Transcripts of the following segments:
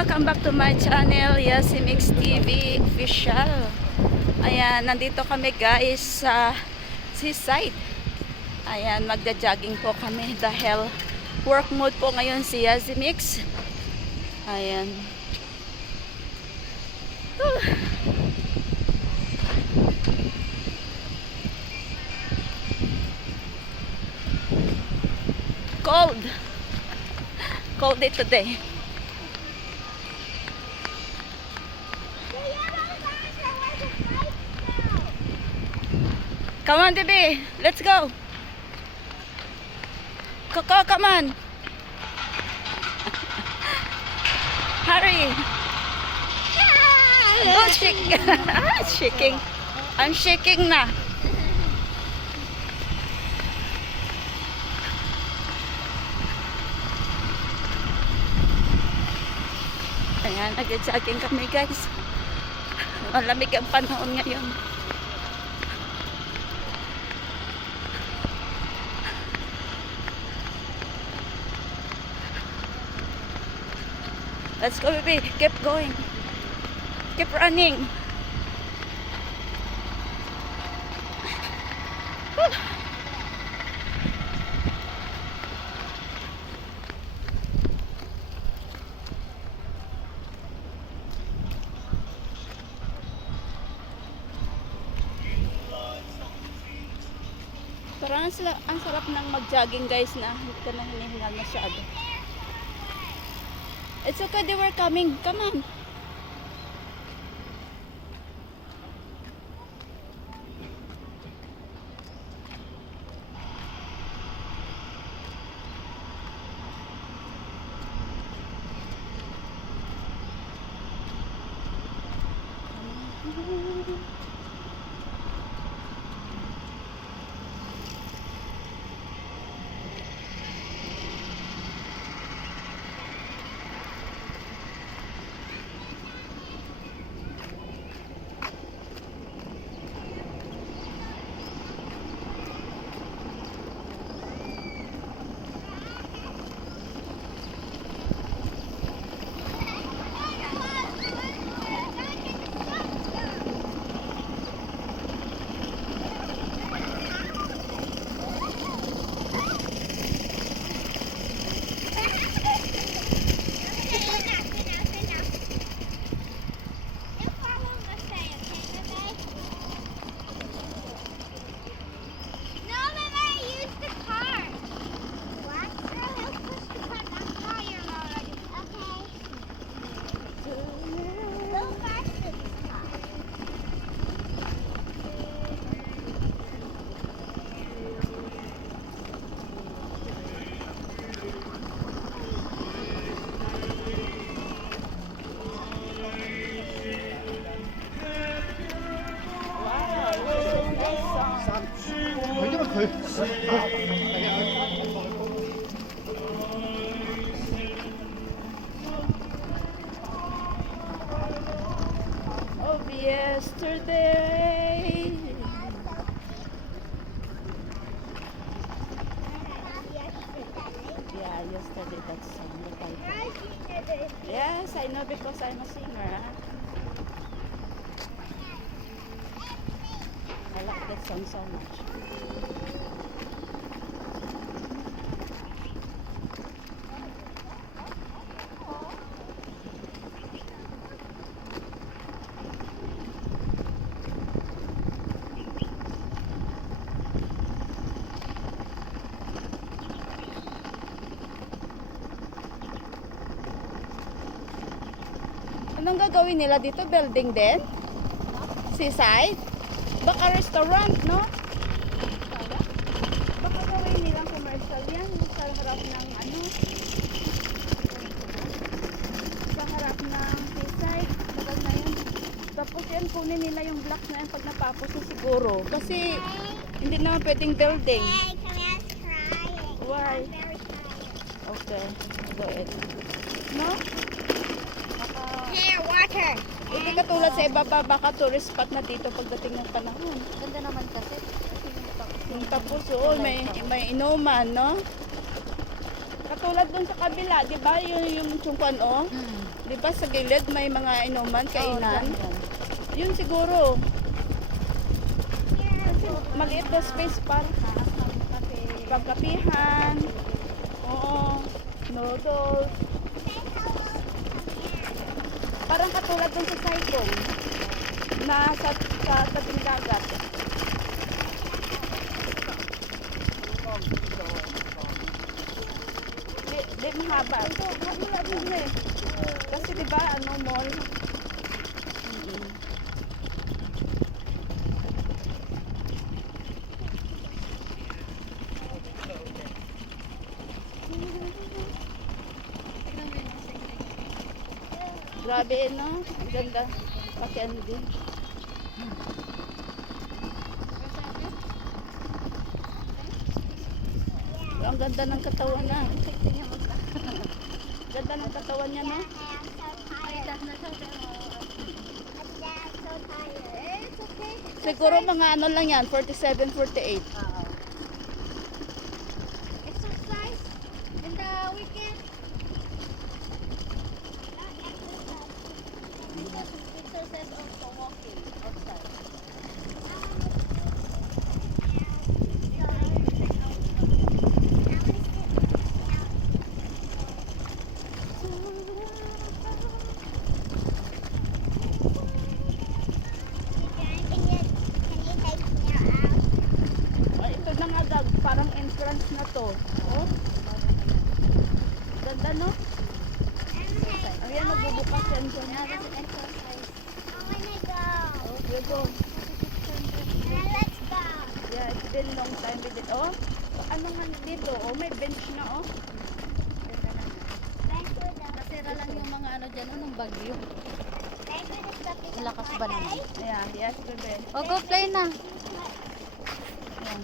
welcome back to my channel, Yasimix TV Official. Ayan, nandito kami guys sa seaside. Ayan, magda-jogging po kami dahil work mode po ngayon si Yasimix. Ayan. Cold. Cold day today. Come on, baby. Let's go. Coco, come on. Hurry. Don't shake. Shaking. I'm shaking na. Ayan, nag-jogging kami guys. Malamig ang panahon ngayon. Let's go, baby. Keep going. Keep running. Parang ang sarap ng mag-jogging guys na hindi ka na hinihingal masyado. It's okay, they were coming. Come on. Of yesterday. Yeah, yesterday that song. The title. Yes, I know because I'm a singer. I like that song so much. Anong gagawin nila dito? Building din? Seaside? Baka restaurant, no? Baka gawin nilang commercial yan sa harap ng ano? Sa harap ng seaside. Bagal na yun. Tapos yan, kunin nila yung blocks na yan pag napapos na siguro. Kasi hindi naman pwedeng building. Hey, can I try it? Why? I'm very tired. Okay, go ahead. No? Here, water. Hindi katulad sa iba pa, baka tourist spot na dito pagdating ng panahon. Ganda naman kasi. Yung tapos, oh, may inuman, no? katulad dun sa kabila, di ba? Yung tsungkwan, oh. Di ba sa gilid may mga inuman, kainan? Yun siguro. Kasi maliit na space para pagkapihan. Oo. Noodles. Parang katulad dun sa Saigon na sa tabing dagat. Di mahaba. Ito, wala din eh. Kasi di ba ano mall? Grabe no? Ang ganda. Paki-andi. Ang ganda ng katawan na. Ganda ng katawan niya, no? Siguro mga ano lang yan, 47, 48. Exercise in the weekend. Exercise also walking outside. Ay, ito na nga dag, parang entrance na to. Oh. Ganda, no? Ayan, nagbubukas yan dyan. Okay, go. Yeah, it's been long time with it. Oh, ano nga dito? Oh, may bench na, oh. Nasira lang yung mga ano dyan, nung bagyo. Malakas ba naman? Ayan, yes, bebe. O, go play na. Ayan.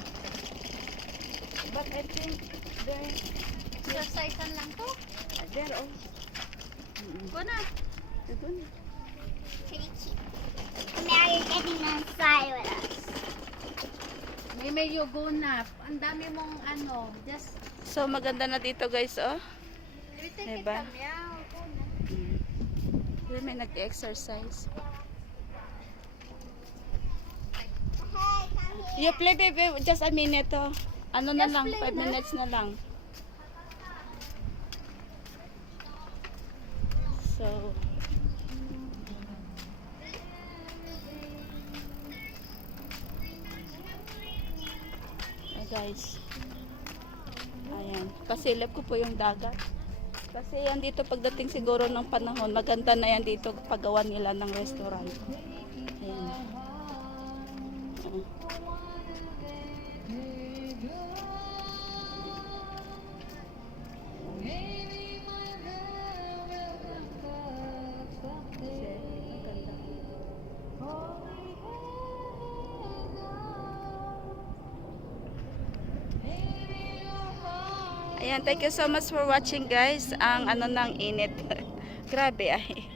But I think there, Exercise lang to. there, oh. Go na. Ito na. Now you're getting inside with us. May you go na. Ang dami mong ano, just So, maganda na dito, guys, oh. we take Diba? it meow. Go na. Here may nag-exercise. Hey, come here. You play, baby, just a minute, oh. Ano na Just lang, play 5 na. minutes na lang. So, guys. Ayan. Pasilip ko po yung dagat. Kasi yan dito pagdating siguro ng panahon, maganda na yan dito paggawa nila ng restaurant. Ayan. Oo. Kasi maganda. Ayan, thank you so much for watching, guys. Ang ano ng init. Grabe ay.